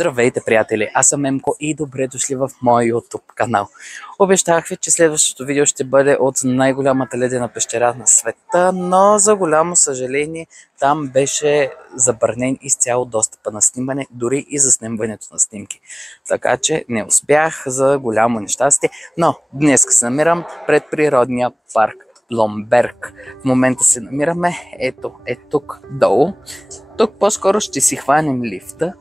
Здравейте, приятели! Аз съм Емко и добре дошли в моя YouTube канал. Обещах ви, че следващото видео ще бъде от най-голямата ледена пещера на света, но за голямо съжаление там беше забранен изцяло достъпа на снимане, дори и за снимането на снимки. Така че не успях, за голямо нещастие, но днес се намирам пред природния парк Бломберг. В момента се намираме тук долу. Тук по-скоро ще си хванем лифта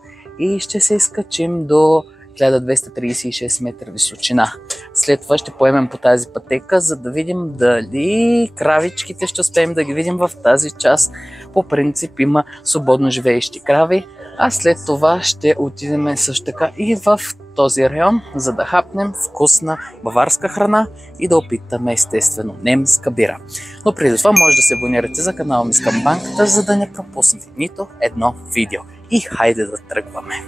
и ще се изкачим до 1236 метра височина. След това ще поемем по тази пътека, за да видим дали кравичките ще успеем да ги видим в тази част. По принцип има свободно живеещи крави, а след това ще отидем също така и в този район, за да хапнем вкусна баварска храна и да опитаме естествено немска бира. Но преди това може да се абонирате за канала ми с камбанката, за да не пропуснете нито едно видео. И хайде да тръгваме!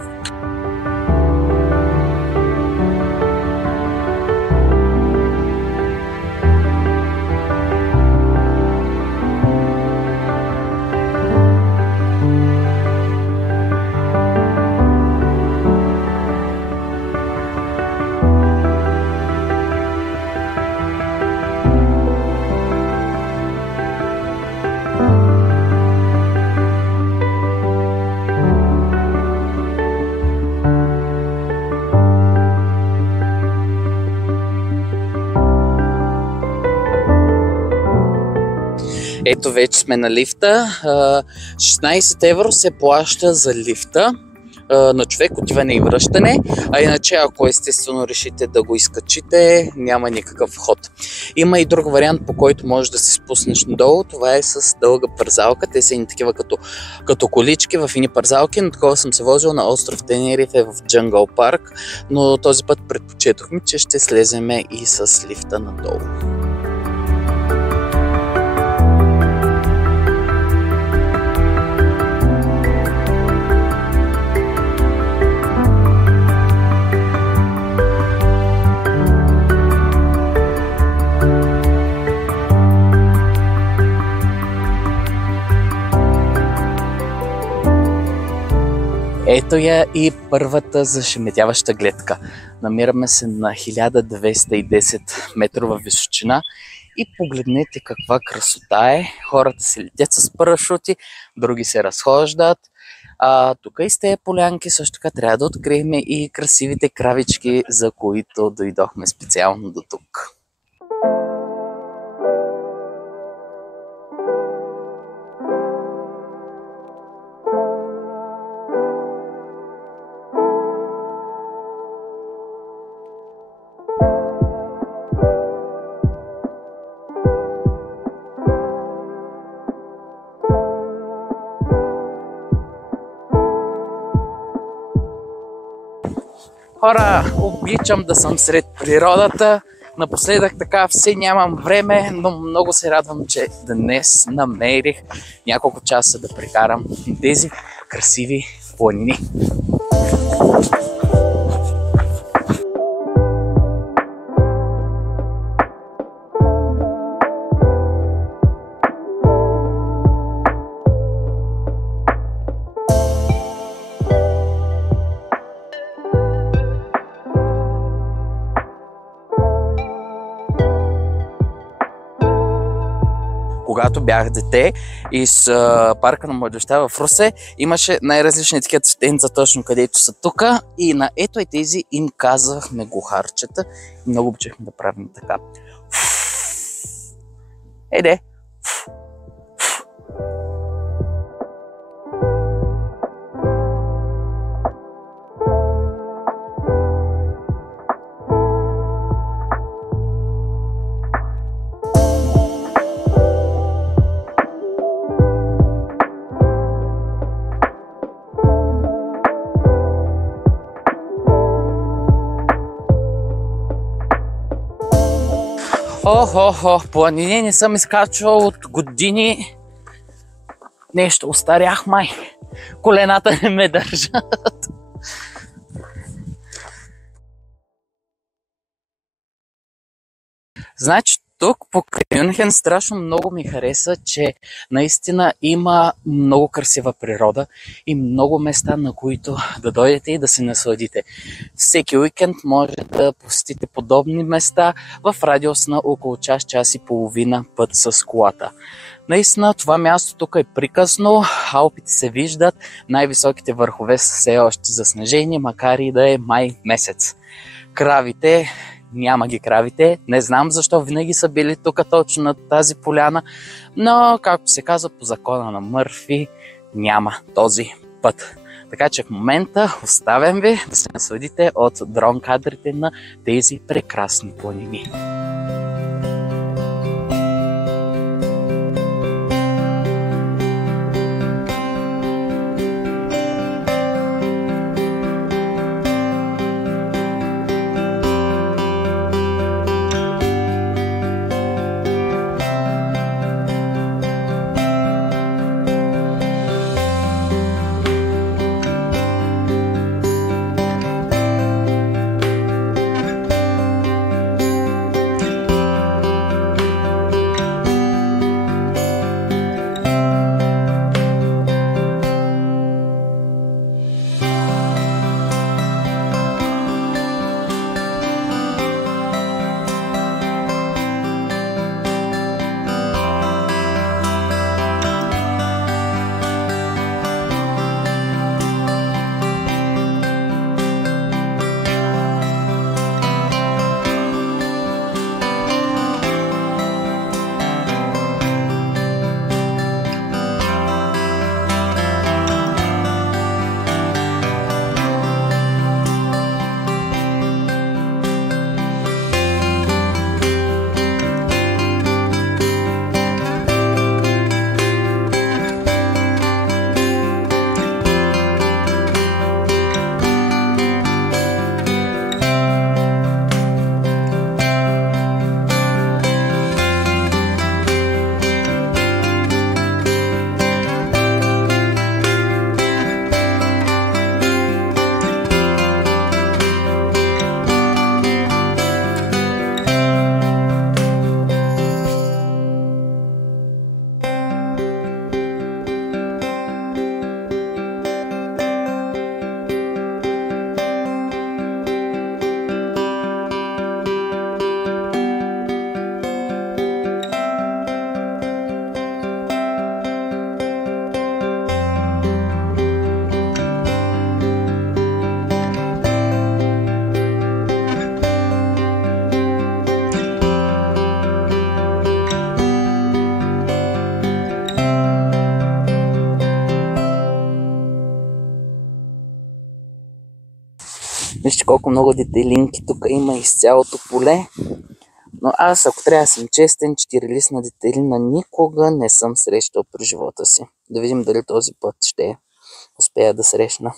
Ето вече сме на лифта. 16 евро се плаща за лифта на човек, отиване и връщане, а иначе ако естествено решите да го изкачите, няма никакъв ход. Има и друг вариант, по който можеш да се спуснеш надолу. Това е с дълга парзалка. Те са и такива като колички в едни парзалки, но такова съм се возил на остров Тенерифе в Джангъл парк, но този път предпочетохме, че ще слеземе и с лифта надолу. Ето я и първата зашеметяваща гледка. Намираме се на 1210 метрова височина и погледнете каква красота е. Хората се летят с парашути, други се разхождат. Тук и с тези полянки също така трябва да открием и красивите кравички, за които дойдохме специално до тук. Хора, обичам да съм сред природата. Напоследък така все нямам време, но много се радвам, че днес намерих няколко часа да прекарам тези красиви планини. Когато бях дете и с парка на младежта в Русе, имаше най-различни такива цветенца точно където са тук. И на ето и тези им казвахме гохарчета. И много обичахме да правим така. Еде! Планини не съм изкачвал от години. Нещо остарях май. Колената не ме държат. Значи Тук покрай Мюнхен страшно много ми хареса, че наистина има много красива природа и много места, на които да дойдете и да се насладите. Всеки уикенд може да посетите подобни места в радиус на около час, час и половина път с колата. Наистина това място тук е приказно, Алпите се виждат, най-високите върхове са все още заснежени, макар и да е май месец. Кравите, няма ги кравите, не знам защо винаги са били тук точно на тази поляна, но както се казва по закона на Мърфи, няма този път. Така че в момента оставям ви да се насладите от дрон кадрите на тези прекрасни планини. Вижте колко много детайлинки тук има из цялото поле. Но аз, ако трябва да съм честен, 4-листна детайлина никога не съм срещал при живота си. Да видим дали този път ще успея да срещна.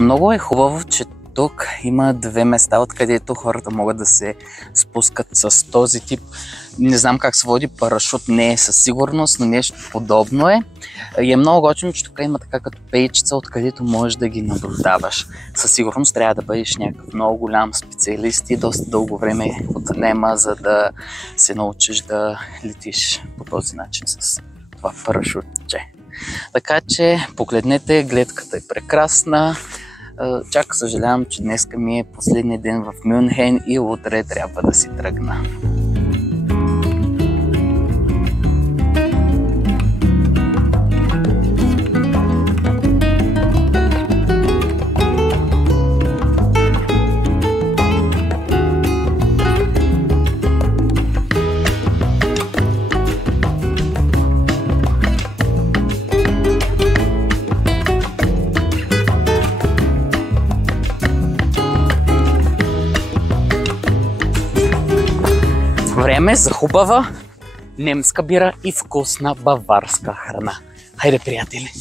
Много е хубаво, че тук има две места, откъдето хората могат да се спускат с този тип. Не знам как се води парашут, не е със сигурност, но нещо подобно е. И е много готино, че тук има така като пейчица, откъдето можеш да ги наблюдаваш. Със сигурност трябва да бъдеш някакъв много голям специалист и доста дълго време отнема, за да се научиш да летиш по този начин с това парашутче. Така че погледнете, гледката е прекрасна. Чак съжалявам, че днеска ми е последния ден в Мюнхен и утре трябва да си тръгна. Време за хубава немска бира и вкусна баварска храна. Хайде, приятели!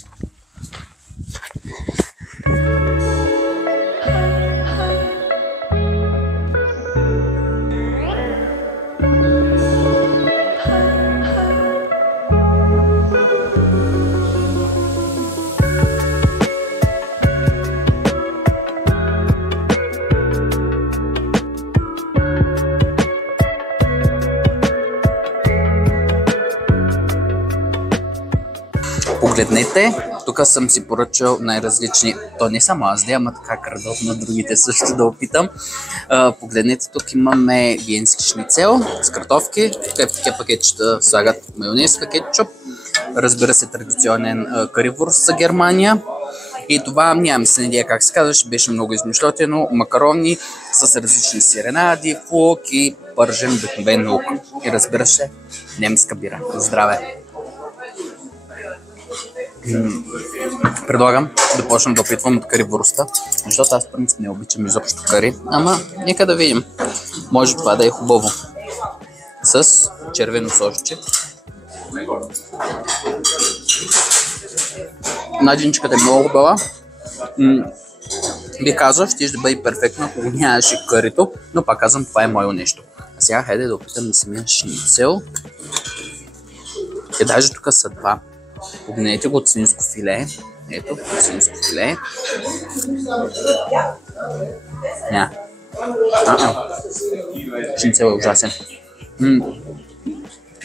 Погледнете, тук съм си поръчал най-различни, то не само аз да, ама така крадат на другите също да опитам. Погледнете, тук имаме виенски шницел с картофки, тук в такива пакетчета слагат майонез, кетчуп, разбира се традиционен каривурст за Германия. И това нямам се надея как се казваше, беше много измишлетено, макарони с различни сиренади, лук и пържен обикновен лук. И разбира се, немска бира. Здраве! Предлагам да почнем да опитвам от каривурста, защото аз в принцип не обичам изобщо кари, ама нека да видим. Може това да е хубаво. С червено сосче. Начинчиката е много хубава. Би казал, ще бъде перфектно, ако нямаше карито, но пак казвам, това е моето нещо. А сега хайде да опитам и самия шницел. И даже тук са два. Погледнете го от свинско филе. Ето, свинско филе. Шницел е ужасен.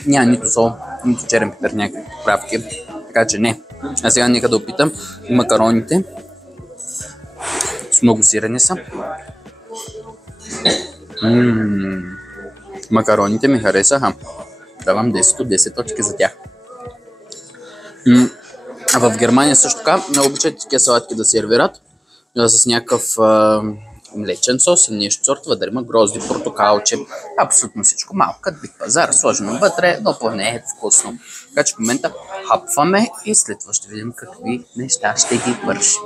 Няма нито сол, нито черен пипер, някакви поправки. Така че не. А сега нека да опитам макароните. С много сирене са. Макароните ми харесаха. Давам 10 от 10 точки за тях. В Германия също така много обичат такива салатки да сервират с някакъв млечен сос или нещо сортова, да има грозди, портокалче, абсолютно всичко малко, като бит пазар, сложено вътре, но поне е вкусно. Така че в момента хапваме и след това ще видим какви неща ще ги вършим.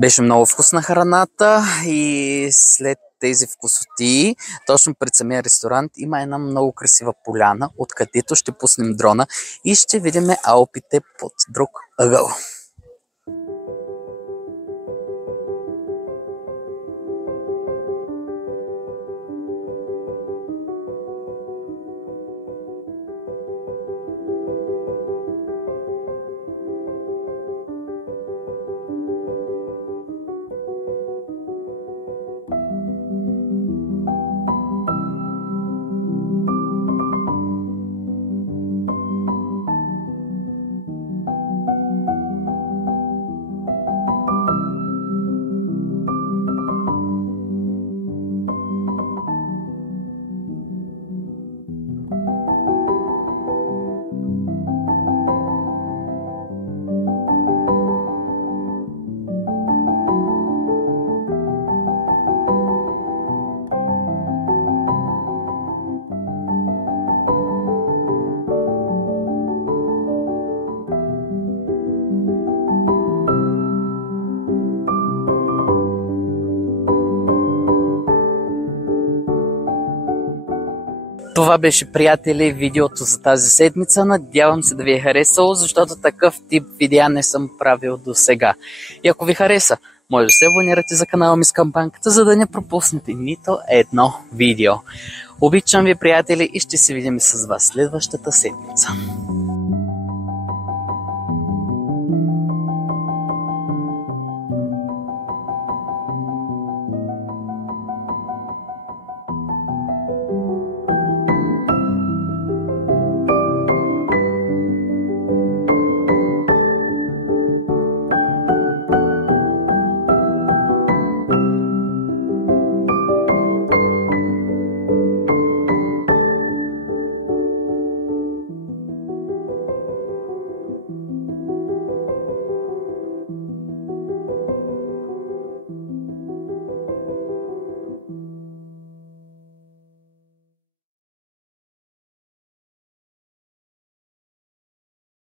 Беше много вкусна храната и след тези вкусоти, точно пред самия ресторант има една много красива поляна, откъдето ще пуснем дрона и ще видим Алпите под друг ъгъл. Това беше, приятели, видеото за тази седмица. Надявам се да ви е харесало, защото такъв тип видеа не съм правил до сега. И ако ви хареса, може да се абонирате за канала ми с камбанката, за да не пропуснете нито едно видео. Обичам ви, приятели, и ще се видим с вас следващата седмица.